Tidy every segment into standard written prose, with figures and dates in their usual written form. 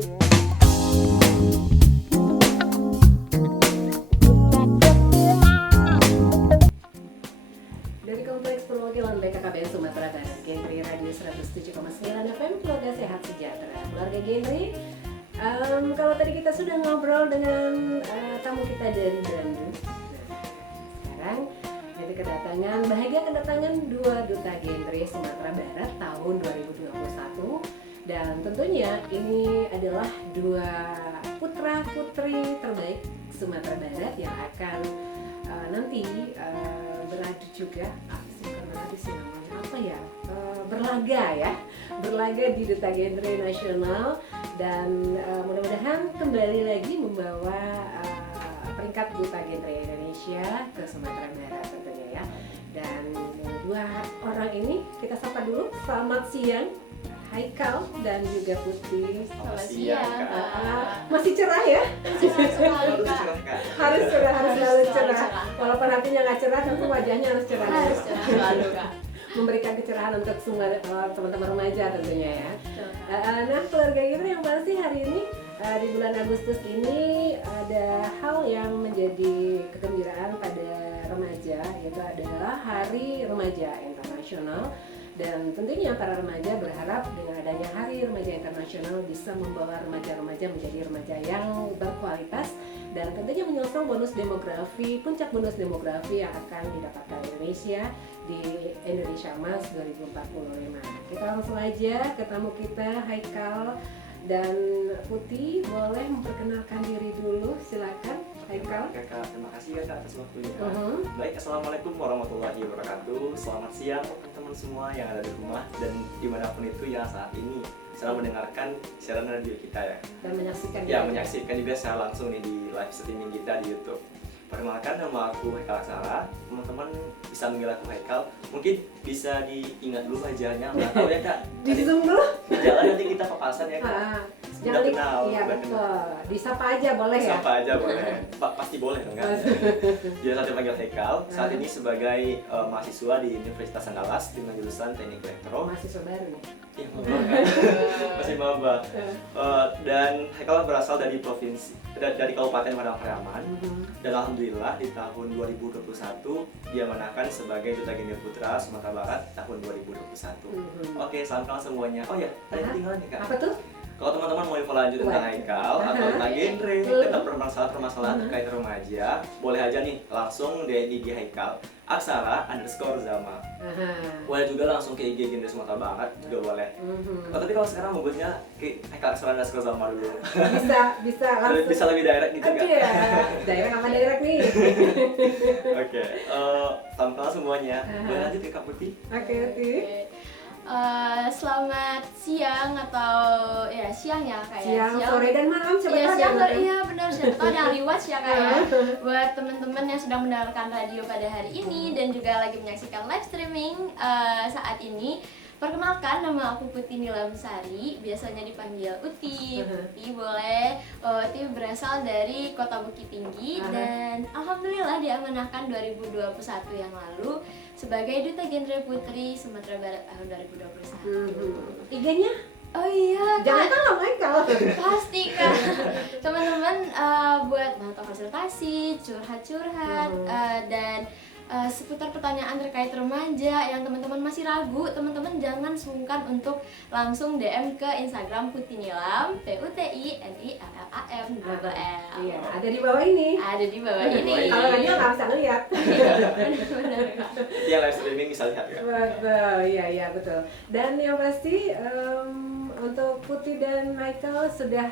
Dari Kompleks Perwakilan BKKBN Sumatera Barat, Genre Radio 107,9 FM, Keluarga Sehat Sejahtera. Keluarga Genre, kalau tadi kita sudah ngobrol dengan tamu kita dari Bandung. Nah, sekarang bahagia kedatangan dua duta genre Sumatera Barat tahun 2021. Dan tentunya ini adalah dua putra putri terbaik Sumatera Barat yang akan nanti beradu juga berlaga di Duta Genre Nasional dan mudah-mudahan kembali lagi membawa peringkat Duta Genre Indonesia ke Sumatera Barat tentunya ya. Dan dua orang ini kita sapa dulu. Selamat siang Haikal dan juga Putih. Selamat siang. Masih cerah ya? Harus selalu cerah. Walaupun hatinya nggak cerah, tentu wajahnya harus cerah. Harus cerah selalu, Kak. Memberikan kecerahan untuk semua teman-teman remaja tentunya ya. Nah, keluarga Genre yang pasti hari ini di bulan Agustus ini ada hal yang menjadi kegembiraan pada remaja, yaitu adalah Hari Remaja Internasional. Dan tentunya para remaja berharap dengan adanya Hari Remaja Internasional bisa membawa remaja-remaja menjadi remaja yang berkualitas dan tentunya menyongsong bonus demografi, puncak bonus demografi yang akan didapatkan Indonesia di Indonesia Emas 2045. Kita langsung aja ke tamu kita, Haikal dan Putih. Boleh memperkenalkan diri dulu, silakan. Haikal. Kakak, terima kasih ya Kak atas waktunya. Baik, assalamualaikum warahmatullahi wabarakatuh. Selamat siang teman-teman semua yang ada di rumah dan dimanapun itu yang saat ini sedang mendengarkan siaran radio kita ya. Dan menyaksikan. Ya, menyaksikan juga secara langsung nih di live streaming kita di YouTube. Perkenalkan, nama aku Haikal Aksara. Teman-teman bisa manggil aku Haikal. Mungkin bisa diingat dulu wajahnya, nggak tahu ya Kak. Di zoom dulu. Jalan nanti kita papasan ya Kak. Udah kenal. Iya betul. Disapa aja boleh ya? Disapa aja boleh. Pasti boleh dong kan? Jadi saya panggil Haikal. Saat ini sebagai mahasiswa di Universitas Andalas dengan jurusan Teknik Elektro. Mahasiswa baru nih. Iya, masih maba. Dan Haikal berasal dari dari Kabupaten Padang Pariaman. Dan alhamdulillah di tahun 2021 dia diamanahkan sebagai Duta Genre Putra Sumatera Barat tahun 2021. Oke, salam kenal semuanya. Oh ya, ada yang ketinggalan nih Kak. Apa tuh? Kalau teman-teman mau info lanjut tentang Haikal atau tentang genre, tentang permasalahan terkait remaja, boleh aja nih langsung di IG Haikal Aksara_Zama. Boleh juga langsung ke IG Genre Sumatera Barat juga boleh. Tapi kalau sekarang nyebutnya ke Haikal Aksara_Zama dulu. Bisa langsung. Bisa lebih direct gitu kan? Iya, direct sama direct nih. Oke, salam kenal semuanya. Boleh lanjut ke Kak Putih. Oke, Putih. Selamat siang atau ya siang ya kayak siang, sore dan malam siapa tahu siang, ada iya benar siapa tahu ada rewatch ya kayak buat teman-teman yang sedang mendengarkan radio pada hari ini dan juga lagi menyaksikan live streaming saat ini. Perkenalkan, nama aku Putih Nilamsari, biasanya dipanggil Uti. Uti boleh. Uti berasal dari Kota Bukit Tinggi dan alhamdulillah diamanahkan 2021 yang lalu sebagai Duta Genre Putri Sumatera Barat tahun 2021. IG-nya? Oh iya, jangan salah Haikal. Pasti kan. Teman-teman buat konsultasi, curhat-curhat dan seputar pertanyaan terkait remaja yang teman-teman masih ragu, teman-teman jangan sungkan untuk langsung DM ke Instagram Putih Nilam, PUTINILLAM double L. Iya, ada di bawah ini. Ada di bawah ini. Kalau radio nggak bisa ngeliat. Benar. Dia live streaming bisa lihat ya. Betul, iya betul. Dan yang pasti untuk Putih dan Haikal sudah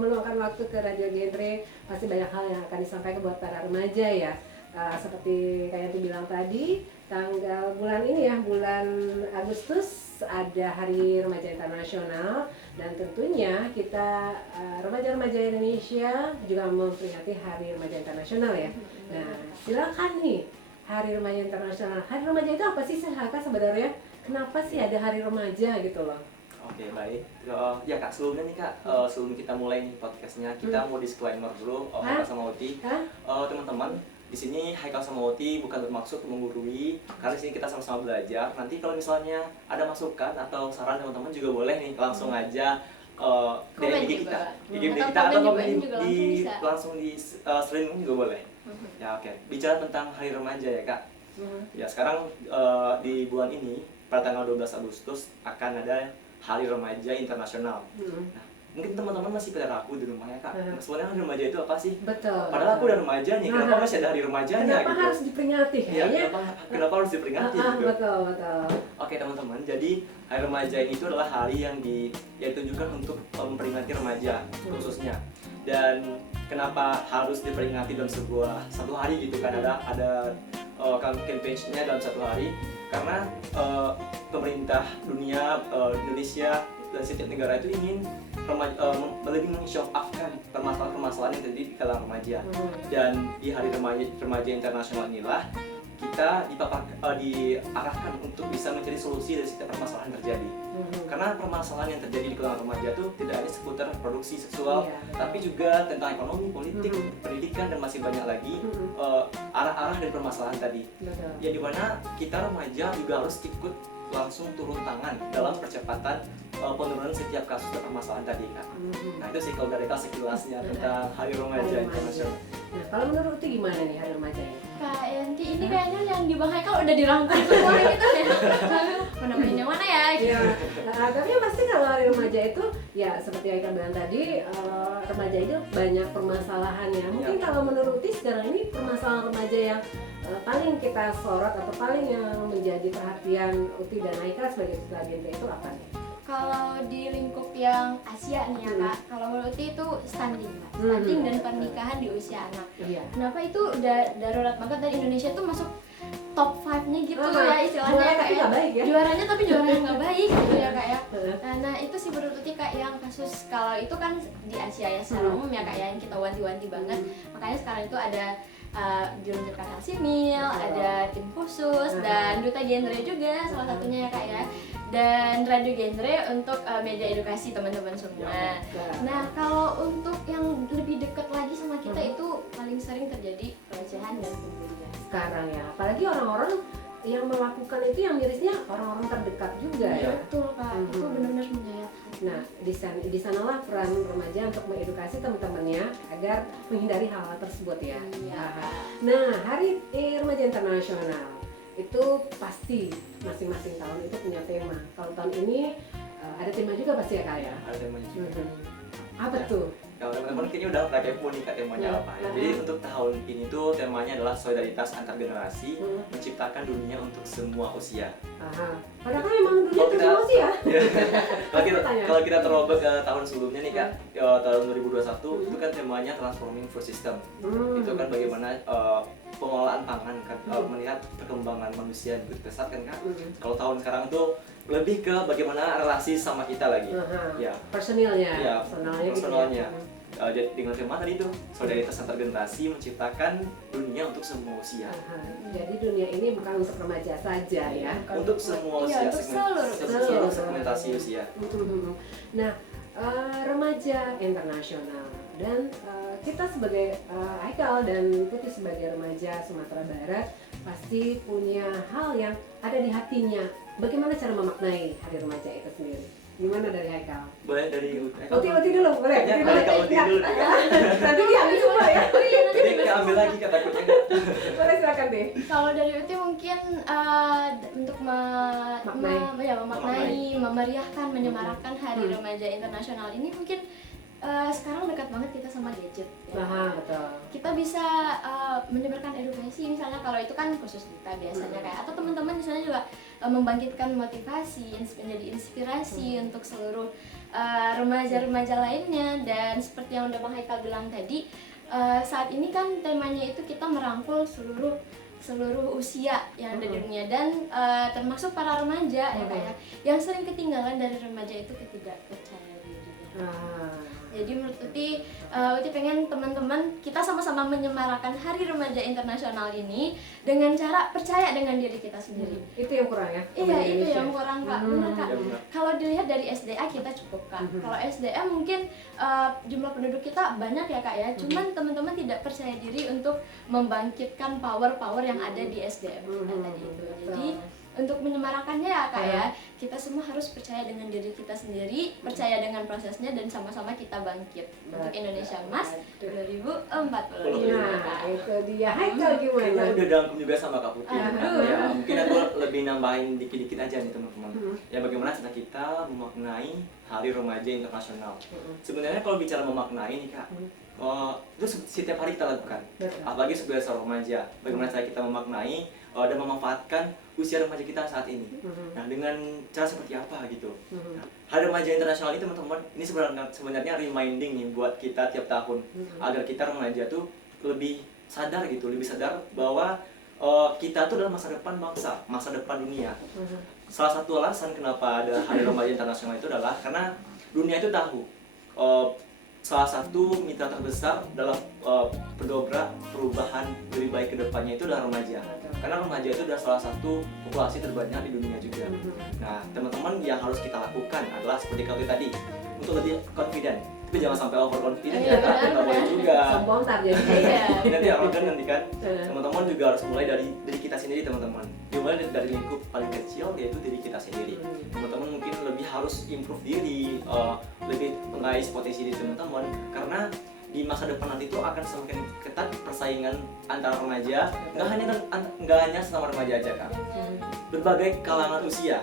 meluangkan waktu ke Radio Genre, pasti banyak hal yang akan disampaikan buat para remaja ya. Seperti kayak yang bilang tadi, bulan ini ya, bulan Agustus ada Hari Remaja Internasional dan tentunya kita remaja-remaja Indonesia juga memperingati Hari Remaja Internasional ya. Nah, silakan nih Hari Remaja Internasional. Hari Remaja itu apa sih Kak sebenarnya? Kenapa sih ada Hari Remaja gitu loh? Oke, baik. Ya Kak, sebelumnya nih Kak, sebelum kita mulai nih podcastnya, kita mau disclaimer dulu. Haikal sama Uti, teman-teman, di sini Haikal sama Uti bukan bermaksud menggurui, karena di sini kita sama-sama belajar. Nanti kalau misalnya ada masukan atau saran teman-teman juga boleh nih langsung aja Komen IG juga. kita, IG Atau kita atau komen komen juga di bisa. langsung di streaming juga boleh. Ya oke. Bicara tentang Hari Remaja ya Kak. Ya sekarang di bulan ini pada tanggal 12 Agustus akan ada Hari Remaja Internasional. Nah, mungkin teman-teman masih pada ragu di rumah ya Kak. Sebenarnya Hari Remaja itu apa sih? Betul. Padahal aku udah remaja nih, kenapa masih ada Hari Remajanya Kenapa gitu? harus diperingati Iya, kayaknya? kenapa harus diperingati gitu? Betul, betul. Oke teman-teman, jadi Hari Remaja ini itu adalah hari yang ditunjukkan untuk memperingati remaja khususnya. Dan kenapa harus diperingati dalam satu hari gitu kan, ada campaign-nya dalam satu hari, karena pemerintah dunia, Indonesia dan setiap negara itu ingin lebih meng-show off-kan permasalahan-permasalahan yang terjadi di kalangan remaja. Dan di Hari Remaja Internasional inilah kita diarahkan untuk bisa mencari solusi dari setiap permasalahan yang terjadi. Karena permasalahan yang terjadi di kalangan remaja itu tidak hanya seputar produksi seksual, tapi juga tentang ekonomi, politik, pendidikan, dan masih banyak lagi arah-arah dari permasalahan tadi. Ya dimana kita remaja juga harus ikut langsung turun tangan dalam percepatan penurunan setiap kasus dan permasalahan tadi Kak. Nah itu sih kalau dari Kak sekilasnya tentang Hari Remaja Internasional. Nah kalau menurut itu gimana nih Hari Remaja ini? Kak Yanti, ini kayaknya yang di Bang Haikal udah dirangkum semua gitu ya. Mana main yang mana ya? Ya, tapi yang pasti kalau Hari Remaja itu ya seperti yang Haikal bilang tadi, remaja itu banyak permasalahannya. Mungkin kalau menurut Uti sekarang ini permasalahan remaja yang paling kita sorot atau paling yang menjadi perhatian Uti dan Haikal sebagai ketua Agenda itu apa nih? Kalau di lingkup yang Asia nih ya Kak, kalau menurut itu stunting Kak. Stunting dan pernikahan di usia anak. Kenapa itu udah darurat banget, dan Indonesia tuh masuk top 5-nya gitu ya istilahnya Kak ya. Juaranya tapi juaranya nggak baik gitu ya Kak ya. Nah itu sih menurut Uti Kak yang kasus, kalau itu kan di Asia ya secara umum ya Kak ya, yang kita wanti-wanti banget. Makanya sekarang itu ada diluncurkan Helsimil, ada tim khusus, dan Duta Genre juga salah satunya ya Kak ya, dan Radio Genre untuk media edukasi teman-teman semua. Nah kalau untuk yang lebih dekat lagi sama kita itu paling sering terjadi pelecehan dan pembulian sekarang ya, apalagi orang-orang yang melakukan itu yang mirisnya orang-orang terdekat juga ya. Betul Kak, itu benar-benar menjayat. Nah, di sanalah peran remaja untuk mengedukasi teman-temannya agar menghindari hal-hal tersebut ya. Nah, Hari Remaja Internasional itu pasti masing-masing tahun itu punya tema. Kalau tahun ini ada tema juga pasti ya Kak ya? Ada temanya juga. Apa tuh? Kalau teman-teman kayaknya udah mulai kepo nih Kak temanya apa ya. Jadi untuk tahun ini tuh temanya adalah solidaritas antar generasi, menciptakan dunia untuk semua usia. Padahal kan emang dunia untuk semua usia. Kalau kita terobos ke tahun sebelumnya nih Kak, tahun 2021 itu kan temanya transforming food system. Itu kan bagaimana pengelolaan pangan kan, melihat perkembangan manusia yang begitu pesat kan Kak. Kalau tahun sekarang tuh lebih ke bagaimana relasi sama kita lagi. Ya. Personilnya. Ya, personalnya. Gitu ya. Dengan tema tadi itu solidaritas antar generasi menciptakan dunia untuk semua usia. Jadi dunia ini bukan untuk remaja saja ya. Untuk semua usia, untuk seluruh segmentasi usia. Nah, remaja internasional dan kita sebagai Haikal dan Putih sebagai remaja Sumatera Barat pasti punya hal yang ada di hatinya. Bagaimana cara memaknai hari remaja itu sendiri? Gimana dari Haikal? Boleh dari Uti dulu, boleh? Uti dulu. Nanti diambil semua ya? Jadi kita ambil lagi kata takutnya. Boleh silakan deh. Kalau dari Uti mungkin untuk memaknai, memeriahkan, menyemarakkan Hari Remaja Internasional ini mungkin sekarang dekat banget kita sama gadget ya. Betul. Kita bisa menyebarkan edukasi, misalnya kalau itu kan khusus kita biasanya kayak, atau teman-teman misalnya juga membangkitkan motivasi, menjadi inspirasi untuk seluruh remaja-remaja lainnya. Dan seperti yang udah Bang Haikal bilang tadi, saat ini kan temanya itu kita merangkul seluruh usia yang ada di dunia, dan termasuk para remaja ya kayak yang sering ketinggalan dari remaja itu ketidakpercayaan diri. Jadi menurut Uti pengen teman-teman kita sama-sama menyemarakan Hari Remaja Internasional ini dengan cara percaya dengan diri kita sendiri. Itu yang kurang ya? Iya, itu yang kurang Kak. Benar Kak. Kalau dilihat dari SDA kita cukup Kak. Kalau SDA mungkin jumlah penduduk kita banyak ya Kak ya. Cuman teman-teman tidak percaya diri untuk membangkitkan power-power yang ada di SDM tadi itu. Jadi untuk menyemarakannya ya Kak ya, kita semua harus percaya dengan diri kita sendiri, percaya dengan prosesnya, dan sama-sama kita bangkit untuk Indonesia Emas 2045. Nah, itu dia. Haikal gimana? Kayaknya udah dirangkum juga sama Kak Putri. Aduh. Ya, mungkin aku lebih nambahin dikit-dikit aja nih teman-teman. Ya bagaimana cara kita memaknai Hari Remaja Internasional. Sebenarnya kalau bicara memaknai nih Kak, itu setiap hari kita lakukan. Apalagi sebagai seorang remaja, bagaimana cara kita memaknai dan memanfaatkan usia remaja kita saat ini. Nah, dengan cara seperti apa gitu. Nah, Hari Remaja Internasional ini teman-teman, ini sebenarnya reminding nih buat kita tiap tahun agar kita remaja tuh lebih sadar gitu, lebih sadar bahwa kita tuh adalah masa depan bangsa, masa depan dunia. Salah satu alasan kenapa ada Hari Remaja Internasional itu adalah karena dunia itu tahu salah satu mitra terbesar dalam pendobrak perubahan lebih baik ke depannya itu adalah remaja. Karena remaja itu adalah salah satu populasi terbanyak di dunia juga. Nah, teman-teman yang harus kita lakukan adalah seperti kali tadi, untuk lebih confident. Tapi jangan sampai over confident ya, nggak boleh juga. Sombong tar jadi. Nanti arogan nanti kan. Teman-teman juga harus mulai dari diri kita sendiri teman-teman. Dimulai dari lingkup paling kecil yaitu diri kita sendiri. Teman-teman mungkin lebih harus improve diri, lebih mengais potensi diri teman-teman, karena di masa depan nanti itu akan semakin ketat persaingan antara remaja, nggak hanya sama remaja aja Kak, berbagai kalangan usia.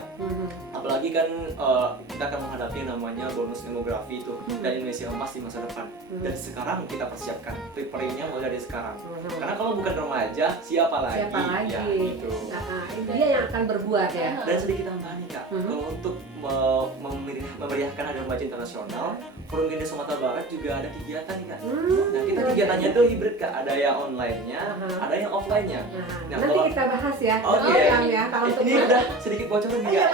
Apalagi kan kita akan menghadapi namanya bonus demografi itu dan Indonesia Emas di masa depan. Dari sekarang kita persiapkan, preparingnya mulai dari sekarang. Karena kalau bukan remaja, siapa lagi? Siapa lagi? Ya, gitu. Nah, dia yang akan berbuat ya. Dan sedikit tambahan nih Kak, kalau untuk memeriahkan Hari Remaja Internasional, Forum Gender Sumatera Barat juga ada kegiatan nih Kak. Nah, kita kegiatannya tuh hibrid Kak, ada yang online-nya, ada yang offline-nya. Nah, nanti kita bahas ya. Oke. Ya, kalau untuk Ini udah sedikit bocoran nih ya.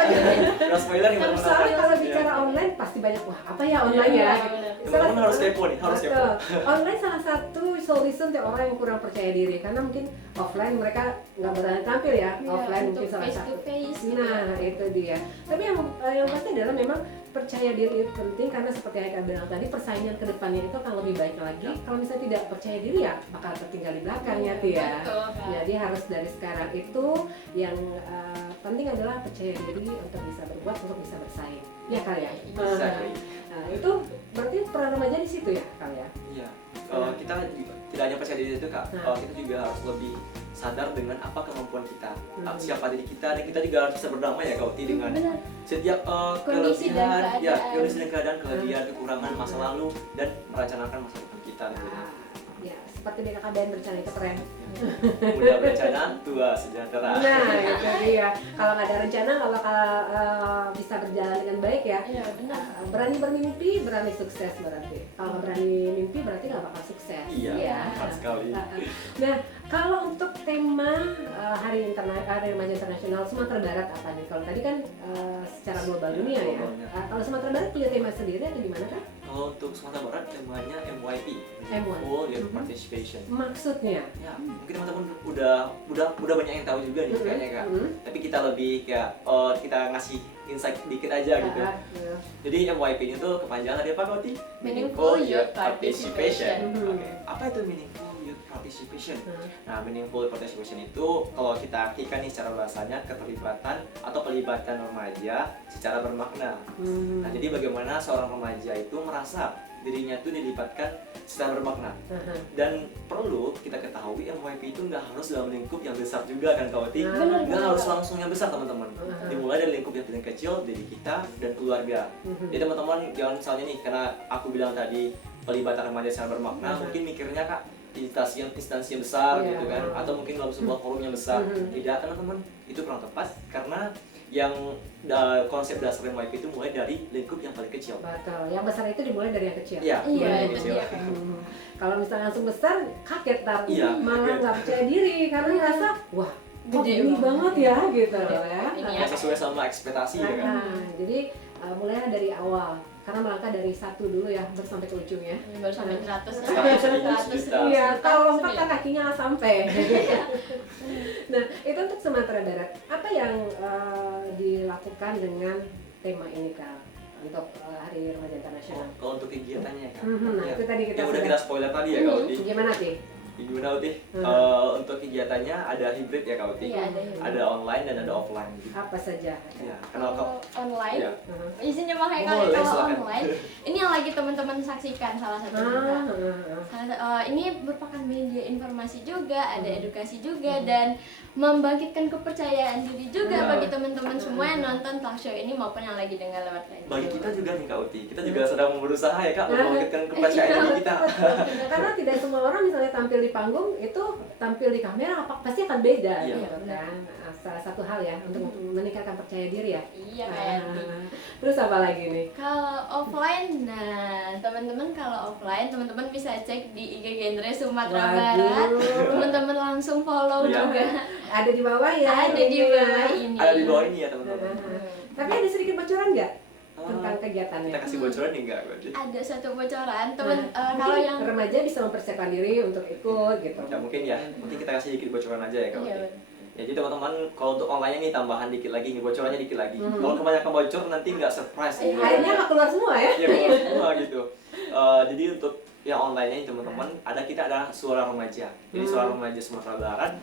Udah spoiler nih teman-teman. soalnya kalau bicara online pasti banyak, wah apa ya online ya? Teman-teman harus kepo nih, harus kepo. Online salah satu solusi untuk orang yang kurang percaya diri, karena mungkin offline mereka nggak berani tampil ya, offline mungkin salah face satu. to face. Nah, itu dia. Tapi yang pasti adalah memang percaya diri itu penting, karena seperti yang Kak bilang tadi, persaingan ke depannya itu akan lebih baik lagi. Kalau misalnya tidak percaya diri ya bakal tertinggal di belakangnya tuh ya. Betul, Kak. Jadi harus dari sekarang itu yang penting adalah percaya diri untuk bisa berbuat, untuk bisa bersaing. Ya Kak ya. Exactly. Nah, itu berarti peran remaja di situ ya Kak ya. Iya. Kita tidak hanya percaya diri itu Kak, kita juga harus lebih sadar dengan apa kemampuan kita, siapa diri kita, dan kita juga harus bisa berdamai ya Kak Uti dengan setiap Kondisi dan kelebihan, ya keadaan. kondisi dan keadaan, kelebihan, kekurangan masa lalu, dan merencanakan masa depan kita tentunya. Ya, seperti BKKBN berencana itu keren. Mudah berencana, tua sejahtera. Nah, itu dia. Kalau nggak ada rencana, nggak bakal bisa berjalan dengan baik ya. Iya, benar. Berani bermimpi, berani sukses berarti. Kalau nggak berani mimpi, berarti nggak bakal sukses. Iya, tepat sekali. Nah, kalau untuk tema Hari Remaja Internasional Sumatera Barat apa nih? Kalau tadi kan secara global dunia ya. globalnya. Kalau Sumatera Barat punya tema sendiri atau gimana kan? Kalau untuk Sumatera Barat temanya MYP, Full Youth Participation. Maksudnya? Ya, mungkin teman-teman udah banyak yang tahu juga nih kayaknya Kak. Tapi kita lebih kayak kita ngasih insight dikit aja gitu. Jadi MYP ini tuh kepanjangan dari apa Kak Oti? Meaningful Youth Participation. Oke, apa itu Meaningful Youth Participation? Nah, Meaningful Youth Participation itu kalau kita artikan nih secara bahasanya keterlibatan atau pelibatan remaja secara bermakna. Nah, jadi bagaimana seorang remaja itu merasa dirinya tuh dilibatkan secara bermakna. Dan perlu kita ketahui MYP itu nggak harus dalam lingkup yang besar juga kan Kak Oti. Nggak harus langsung yang besar teman-teman. Dimulai dari lingkup yang paling kecil, diri kita dan keluarga. Jadi teman-teman jangan misalnya nih, karena aku bilang tadi pelibatan remaja secara bermakna, mungkin mikirnya Kak instansi yang besar gitu kan, atau mungkin dalam sebuah forum yang besar. Tidak teman-teman, itu kurang tepat, karena yang konsep dasar MYP itu mulai dari lingkup yang paling kecil. Betul, yang besar itu dimulai dari yang kecil. Iya, Iya, mulai dari itu kecil. dia. Kalau misalnya langsung besar, kaget tar, Iya, malah kaget. nggak percaya diri karena ngerasa wah kok Gede gini banget ya gitu ya. Ini Nggak sesuai sama ekspektasi ya kan. Jadi mulailah dari awal, karena melangkah dari satu dulu ya, terus sampai ke ujungnya. Baru sampai 100. 100 juta. Iya, kalau lompat kan kakinya nggak sampai. Nah, itu untuk Sumatera Barat. Apa yang dilakukan dengan tema ini Kak untuk Hari Remaja Internasional? Kalau untuk kegiatannya ya Kak. Nah, Ya. itu tadi kita Yang udah sudah- kita spoiler tadi ya Kak Oti. Gimana sih? Gimana Uti? Untuk kegiatannya ada hybrid ya Kak Uti? Iya, ada hybrid. Ada online dan ada offline gitu. Apa saja? Ya, kenal Kak? Online, Iya. izinnya makanya kali Boleh, kalau silakan. online, ini yang lagi teman-teman saksikan salah satunya. Ini merupakan media informasi juga, ada edukasi juga, dan membangkitkan kepercayaan diri juga bagi teman-teman semua yang nonton talk show ini maupun yang lagi dengar lewat radio. Bagi kita juga nih Kak Uti, kita juga sedang berusaha ya Kak membangkitkan kepercayaan diri kita. Karena tidak semua orang misalnya tampil di panggung itu tampil di kamera pasti akan beda Iya. gitu kan. Salah satu hal ya untuk meningkatkan percaya diri ya. Iya kayak Terus apa lagi nih? kalau offline, nah teman-teman kalau offline teman-teman bisa cek di IG Genre Sumatera Barat. Waduh. Teman-teman langsung follow Iya. juga. Ada di bawah ya. Ada di linknya. bawah ini. Ada di bawah ini ya teman-teman. Tapi ada sedikit bocoran nggak tentang kegiatannya? Kita kasih bocoran nih enggak Kak Uti? Ada satu bocoran teman kalau Mungkin yang remaja bisa mempersiapkan diri untuk ikut gitu. Ya mungkin kita kasih dikit bocoran aja ya Kak iya, Uti. Ya jadi teman-teman kalau untuk online nih tambahan dikit lagi nih, bocorannya dikit lagi. Kalau kebanyakan bocor nanti nggak surprise gitu. Akhirnya nggak keluar semua ya? Iya keluar semua gitu. Jadi untuk yang online-nya nih teman-teman, kita ada suara remaja. Jadi suara remaja Sumatera Barat.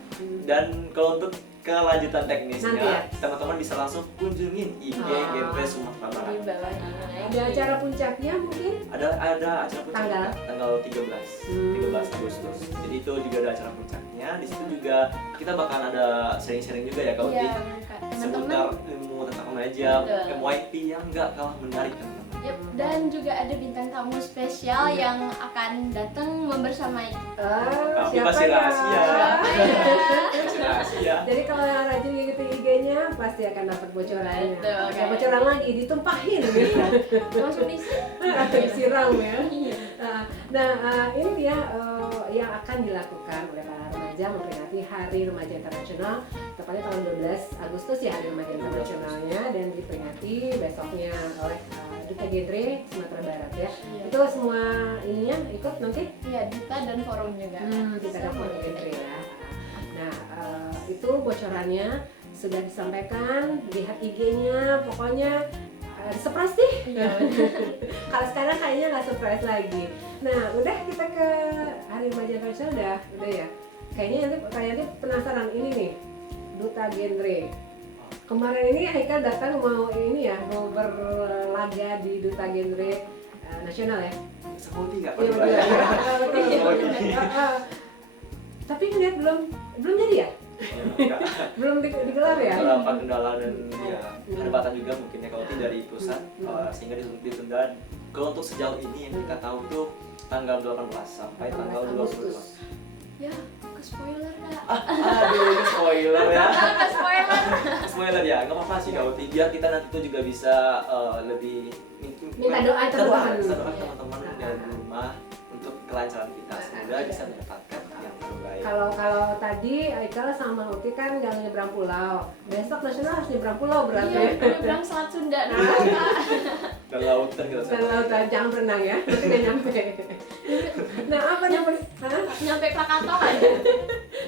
Dan kalau untuk kelanjutan teknisnya, Nanti ya? teman-teman bisa langsung kunjungin IG Genre Sumatera Barat. di bawah ini. Ada acara puncaknya mungkin? Ada acara Tanggal? tanggal 13 Agustus. Jadi itu juga ada acara puncaknya. Di situ juga kita bakal ada sharing-sharing juga ya Kak Uti. Iya, Seputar teman-teman. ilmu tentang remaja, Betul. MYP yang nggak kalah menarik teman-teman. Yep, dan juga ada bintang tamu spesial yang akan datang membersamai. Tapi Siapa masih ya? rahasia. Siapa ya? Masih rahasia. Jadi kalau yang rajin ngikutin IG-nya pasti akan dapat bocorannya. Betul, Ya, kayak- bocoran lagi ditumpahin gitu. Langsung diisi. Atau disiram ya. Iya. Ini dia yang akan dilakukan oleh para remaja memperingati Hari Remaja Internasional, tepatnya tanggal 12 Agustus ya Hari Remaja Internasionalnya, dan diperingati besoknya oleh Duta Genre Sumatera Barat ya. Iya. Itu semua ininya ikut nanti? Iya, Duta dan forum juga. Kita ada forum Genre ya. Nah, itu bocorannya sudah disampaikan, lihat IG-nya, pokoknya surprise deh. Iya. Kalau sekarang kayaknya nggak surprise lagi. Nah, udah kita ke Hari Remaja Internasional udah ya. Kayaknya nanti penasaran ini nih, Duta Genre. Kemarin ini Haikal datang mau ini ya, mau berlaga di Duta Genre nasional ya. Seperti nggak Iya perlu betul ya. ya. Tapi ngeliat belum jadi ya? Belum digelar ya? Beberapa kendala dan ya perdebatan juga mungkin ya kalau tidak dari pusat sehingga ditunda. Kalau untuk sejauh ini yang kita tahu tuh tanggal 18 sampai tanggal 22. Ya, ke spoiler Kak. Aduh, ini spoiler ya. Ke spoiler. Spoiler ya, nggak apa-apa sih Kak Uti. Biar kita nanti tuh juga bisa lebih Minta doa teman-teman. teman-teman dari rumah untuk kelancaran kita. Semoga bisa mendapatkan yang terbaik. Kalau tadi Aikal sama Uti kan nggak nyebrang pulau. Besok nasional harus nyebrang pulau berarti. Iya, nyebrang Selat Sunda dulu Kak. Dan lautan kita Dan lautan jangan berenang ya, nanti nggak nyampe. Nah apa nyampe? Nyampe Krakatau aja.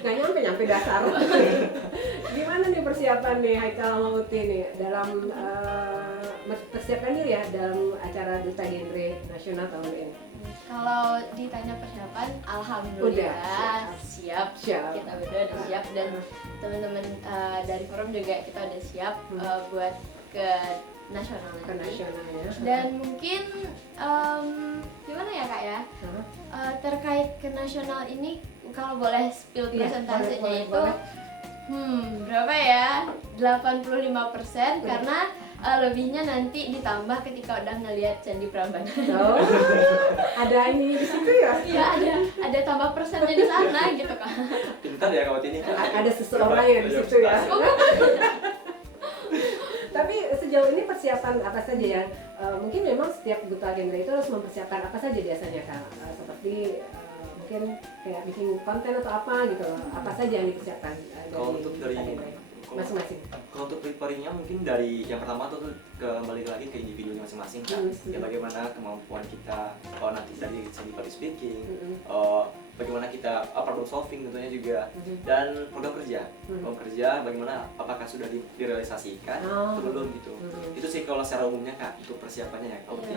Nggak nyampe dasar. Gimana nih persiapan nih Haikal sama Uti nih dalam persiapan diri ya dalam acara Duta Genre Nasional tahun ini? Kalau ditanya persiapan, alhamdulillah Udah, siap. Siap. Kita berdua udah siap dan teman-teman dari forum juga kita udah siap buat ke nasional Ke nanti. nasional ya. Dan mungkin gimana ya Kak ya? Terkait ke nasional ini kalau boleh spill Iya, persentasenya boleh, itu boleh. Berapa ya? 85% karena lebihnya nanti ditambah ketika udah ngelihat Candi Prambanan. Oh, ada ini di situ ya? Iya, ada tambah persennya di sana gitu Kak. Pintar ya Kak Uti ini. Ada seseorang yang di situ ya. Tapi sejauh ini persiapan apa saja ya? Mungkin memang setiap Duta Genre itu harus mempersiapkan apa saja biasanya Kak? Seperti mungkin kayak bikin konten atau apa gitu loh. Apa saja yang dipersiapkan Kalau untuk dari Duta Genre? Masing-masing. Kalau untuk prepare-nya mungkin dari yang pertama tuh kembali lagi ke individunya masing-masing kan. Ya bagaimana kemampuan kita nanti dari segi public speaking, bagaimana kita problem solving tentunya juga, dan program kerja bagaimana apakah sudah direalisasikan atau belum gitu. Itu sih kalau secara umumnya Kak untuk persiapannya ya Kak Uti.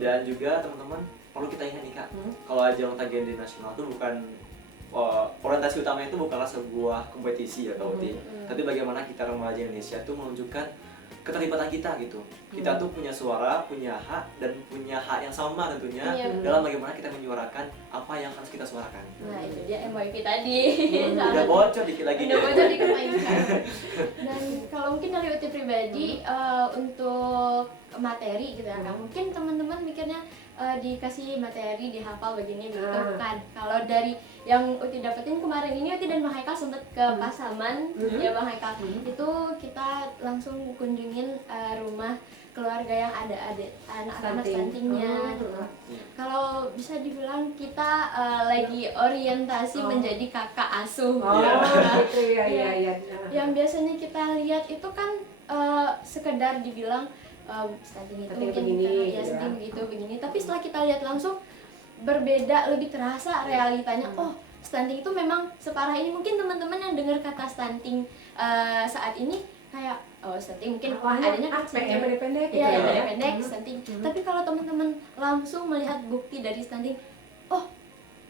Dan juga teman-teman perlu kita ingat nih Kak, kalau ajang Duta Genre nasional itu bukan orientasi utamanya itu bukanlah sebuah kompetisi ya Kak Uti, tapi bagaimana kita remaja Indonesia tuh menunjukkan keterlibatan kita gitu. Kita tuh punya suara, punya hak, dan punya hak yang sama tentunya dalam bagaimana kita menyuarakan apa yang harus kita suarakan. Nah itu dia MYP tadi. Udah bocor dikit lagi. Udah bocor dikit lagi. Dan kalau mungkin dari Uti pribadi untuk materi gitu ya, mungkin teman-teman mikirnya dikasih materi dihafal begini begitu kan. Kalau dari yang Uti dapetin kemarin ini, Uti dan Bang Haikal sempat ke Pasaman ya Bang Haikal. Itu kita langsung kunjungin rumah keluarga yang ada anak-anak stuntingnya. Kalau bisa dibilang kita lagi orientasi menjadi kakak asuh. Gitu ya. Yang biasanya kita lihat itu kan sekedar dibilang stunting itu mungkin begini, ya stunting begitu begini, tapi setelah kita lihat langsung berbeda, lebih terasa realitanya. Oh, stunting itu memang separah ini. Mungkin teman-teman yang dengar kata stunting saat ini kayak oh stunting mungkin adanya kecil, pendek ya pendek stunting. Tapi kalau teman-teman langsung melihat bukti dari stunting, oh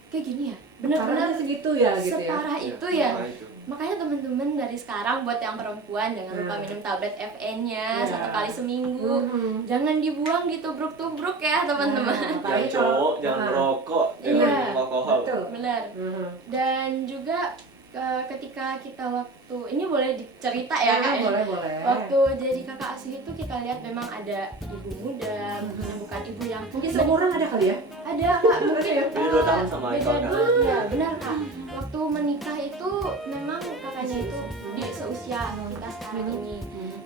kayak gini ya, benar-benar segitu ya gitu ya. separah itu ya. Makanya teman-teman dari sekarang buat yang perempuan jangan lupa minum tablet FN-nya 1 kali seminggu. Jangan dibuang ditubruk-tubruk ya teman-teman. Yang cowok jangan merokok, jangan minum alkohol. Benar. Dan juga ketika kita waktu ini boleh dicerita ya Kak? Boleh. Waktu jadi kakak asuh itu kita lihat memang ada ibu muda, bukan ibu yang Mungkin seumuran ada kali ya? ada Kak, mungkin Beda 2 tahun sama Haikal kan? Iya benar Kak. Waktu menikah itu memang kakaknya itu di seusia kita sekarang ini.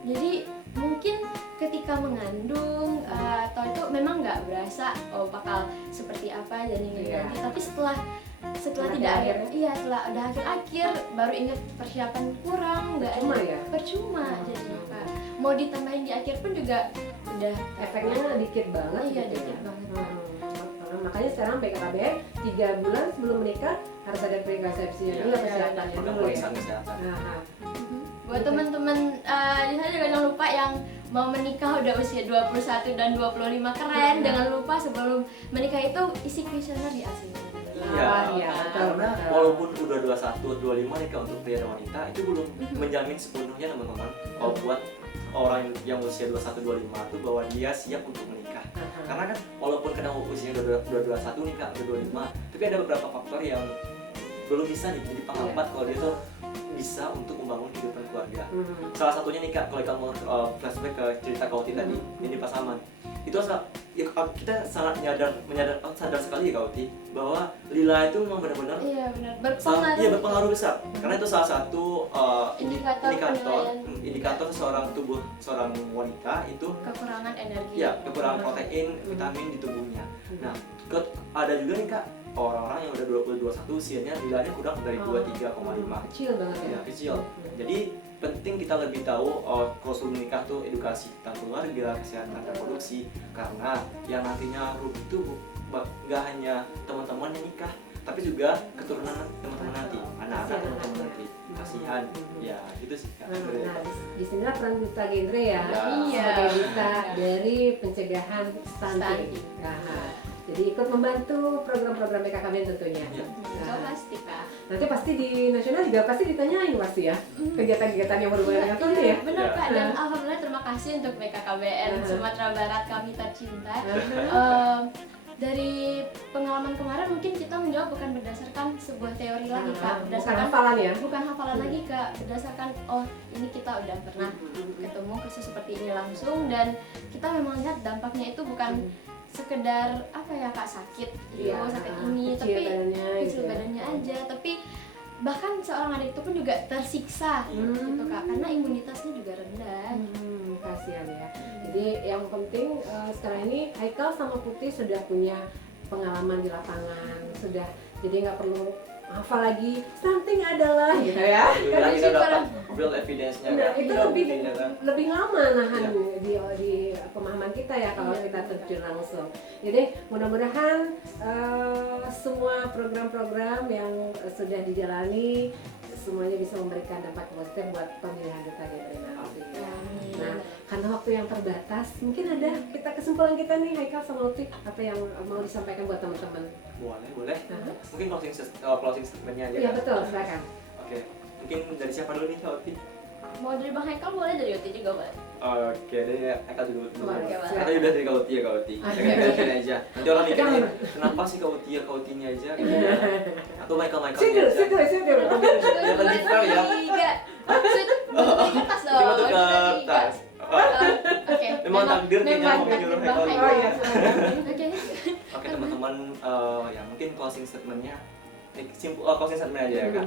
Jadi mungkin ketika mengandung atau itu memang nggak berasa oh bakal seperti apa janinnya nanti. Tapi setelah tidak ada, setelah ada akhir baru inget persiapan kurang, nggak ada percuma jadinya Kak. Mau ditambahin di akhir pun juga udah efeknya dikit banget. Iya dikit banget. Makanya sekarang BKKB 3 bulan sebelum menikah harus ada prekoncepsinya dulu, persiapannya dulu ya. Buat teman-teman di sana juga jangan lupa yang mau menikah udah usia 21 dan 25 keren, jangan lupa sebelum menikah itu isi kuesioner di asing. Iya, karena walaupun udah 21, 25 nikah untuk pria dan wanita itu belum menjamin sepenuhnya teman-teman. Kalau buat orang yang usia 21, 25 itu bahwa dia siap untuk menikah. Karena kan walaupun kadang usianya udah 21 nikah, udah 25, tapi ada beberapa faktor yang belum bisa nih jadi penghambat kalau dia tuh bisa untuk membangun kehidupan keluarga. Salah satunya nikah. Kalau kamu flashback ke cerita Kak Uti tadi, ini Pasaman. Itu ya, kita sangat sadar sekali ya Kak Uti bahwa lila itu memang benar-benar berpengaruh besar. Karena itu salah satu indikator seorang tubuh seorang wanita itu kekurangan energi. Ya, kekurangan protein, vitamin di tubuhnya. Nah, ada juga nih Kak orang-orang yang udah 21 usianya lilanya kurang dari 23,5. Kecil banget ya. Kecil. Jadi penting kita lebih tahu kalau sebelum menikah tuh edukasi tentang keluarga, kesehatan reproduksi, karena yang nantinya rugi itu nggak hanya teman-teman yang nikah, tapi juga keturunan teman-teman nanti, anak-anak teman-teman nanti. Kasihan, ya gitu sih. Nah, disinilah peran Duta Gendre ya, Iya. sebagai duta dari pencegahan stunting. Jadi ikut membantu program-program BKKBN tentunya. Pasti Kak. Nanti pasti di nasional juga pasti ditanyain pasti ya kegiatan-kegiatan yang berhubungan dengan stunting ya. Benar Kak, dan alhamdulillah terima kasih untuk BKKBN Sumatera Barat kami tercinta. Dari pengalaman kemarin mungkin kita menjawab bukan berdasarkan sebuah teori lagi Kak, berdasarkan hafalan ya. Bukan hafalan lagi Kak, berdasarkan oh ini kita udah pernah ketemu kasus seperti ini langsung dan kita memang lihat dampaknya itu bukan sekedar apa ya Kak sakit sakit ini kecil tapi badannya, kecil badannya aja, tapi bahkan seorang adik itu pun juga tersiksa gitu Kak, karena imunitasnya juga rendah. Kasihan ya. Jadi yang penting sekarang ini Haikal sama Putih sudah punya pengalaman di lapangan, sudah jadi nggak perlu hafal lagi stunting adalah gitu ya. Karena kita dapat build evidence-nya. Nah, kan? itu lebih lama nahan di pemahaman kita ya kalau kita terjun langsung. Jadi mudah-mudahan semua program-program yang sudah dijalani semuanya bisa memberikan dampak positif buat pemilihan Duta Gendre nanti. Nah, karena waktu yang terbatas, mungkin ada kesimpulan kita nih Haikal sama Uti, apa yang mau disampaikan buat teman-teman? Boleh. Mungkin closing statementnya aja. Iya kan? betul, silakan. Oke, mungkin dari siapa dulu nih Kak Uti? Mau dari Bang Haikal boleh, dari Uti juga boleh. Oke, dari Haikal dulu. Boleh, Kita udah dari Kak Uti ya Kak Uti. Oke. Kita aja. Nanti orang mikir kenapa sih Kak Uti ya Kak Utinya aja? Atau Michael aja. Situ. Ya penting sekali ya. Tiga. Kertas dong. Cuma tuh kertas. Oke. Memang takdir kayaknya mau nyuruh Haikal. Oh iya. Oke. Oke teman-teman, ya mungkin closing statementnya, closing statement aja ya Kak.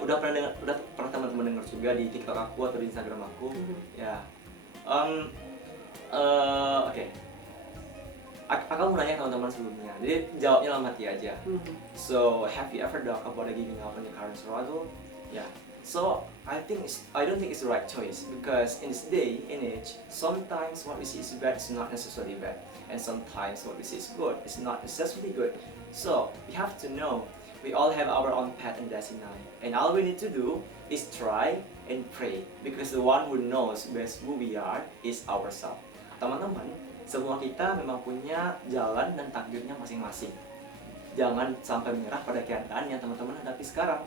Udah pernah teman-teman dengar juga di TikTok aku atau di Instagram aku, ya. Oke. Aku mau nanya teman-teman sebelumnya, jadi jawabnya dalam hati aja. So, have you ever thought about giving up on your current struggle? Yeah. So, I don't think it's the right choice because in this day and age, sometimes what we see is bad is not necessarily bad, and sometimes what we see is good is not necessarily good. So, we have to know we all have our own path and destiny, and all we need to do is try and pray because the one who knows best who we are is ourselves. Teman-teman, semua kita memang punya jalan dan takdirnya masing-masing. Jangan sampai menyerah pada keadaan yang teman-teman hadapi sekarang.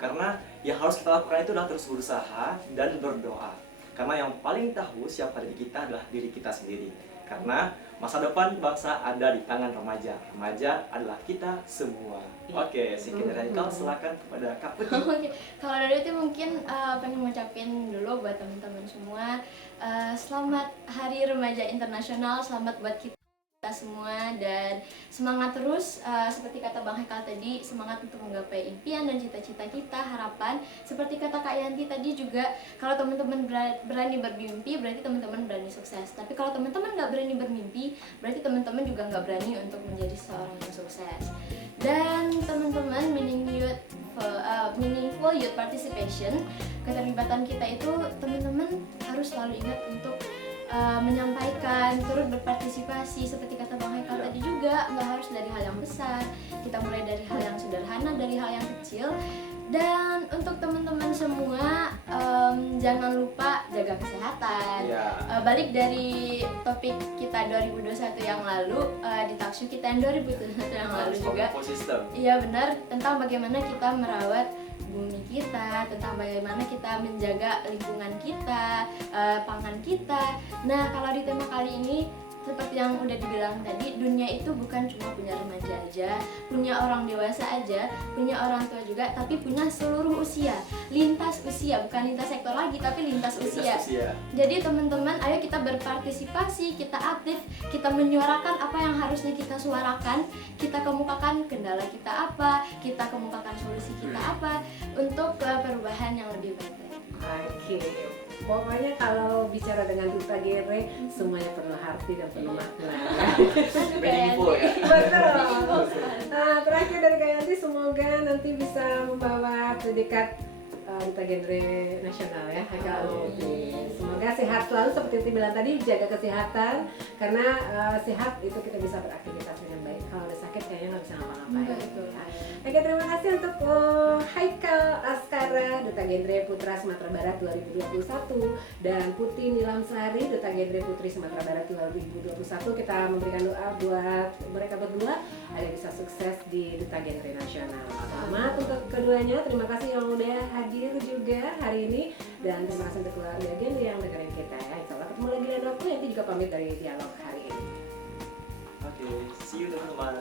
Karena yang harus kita lakukan itu adalah terus berusaha dan berdoa. Karena yang paling tahu siapa diri kita adalah diri kita sendiri. Karena masa depan bangsa ada di tangan remaja. Remaja adalah kita semua. Oke, sekian dari Haikal, silakan kepada Kak Putih. Oke, kalau dari itu mungkin pengen ngucapin dulu buat teman-teman semua, selamat Hari Remaja Internasional, selamat buat kita semua, dan semangat terus, seperti kata Bang Haikal tadi, semangat untuk menggapai impian dan cita-cita kita, harapan. Seperti kata Kak Yanti tadi juga, kalau teman-teman berani bermimpi, berarti teman-teman berani sukses. Tapi kalau teman-teman nggak berani bermimpi, berarti teman-teman juga nggak berani untuk menjadi seorang yang sukses. Dan teman-teman, meaningful youth participation, keterlibatan kita itu teman-teman harus selalu ingat untuk menyampaikan, turut berpartisipasi. Seperti kata Bang Haikal tadi juga, nggak harus dari hal yang besar, kita mulai dari hal yang sederhana, dari hal yang kecil. Dan untuk teman-teman semua, jangan lupa jaga kesehatan. Balik dari topik kita 2021 yang lalu, di talkshow kita yang 2021 yang lalu juga, iya benar, tentang bagaimana kita merawat bumi kita, tentang bagaimana kita menjaga lingkungan kita, pangan kita. Nah, kalau di tema kali ini, seperti yang udah dibilang tadi, dunia itu bukan cuma punya remaja aja, punya orang dewasa aja, punya orang tua juga, tapi punya seluruh usia, lintas usia, bukan lintas sektor lagi, tapi lintas usia. Jadi teman-teman, ayo kita berpartisipasi, kita aktif, kita menyuarakan apa yang harusnya kita suarakan, kita kemukakan kendala kita apa, kita kemukakan solusi kita apa, untuk perubahan yang lebih baik lagi. Oke, pokoknya kalau bicara dengan Duta Genre, semuanya penuh arti dan penuh makna. Meaningful ya. Betul. Nah, terakhir dari Kak Yanti, semoga nanti bisa membawa predikat Duta Genre nasional ya, Haikal. Semoga sehat selalu, seperti yang bilang tadi, jaga kesehatan, karena sehat itu kita bisa beraktivitas dengan baik. Kalau ada sakit kayaknya nggak bisa ngapa-ngapain. Oke, terima kasih untuk Haikal Askara, Duta Genre Putra Sumatera Barat 2021, dan Putih Nilamsari, Duta Genre Putri Sumatera Barat 2021. Kita memberikan doa buat mereka berdua agar bisa sukses di Duta Genre Nasional. Selamat untuk keduanya. Terima kasih yang udah hadir juga hari ini, dan terima kasih untuk keluarga Genre yang dengerin kita ya. Insya Allah ketemu lagi dan aku nanti juga pamit dari dialog hari ini. Oke, see you teman-teman.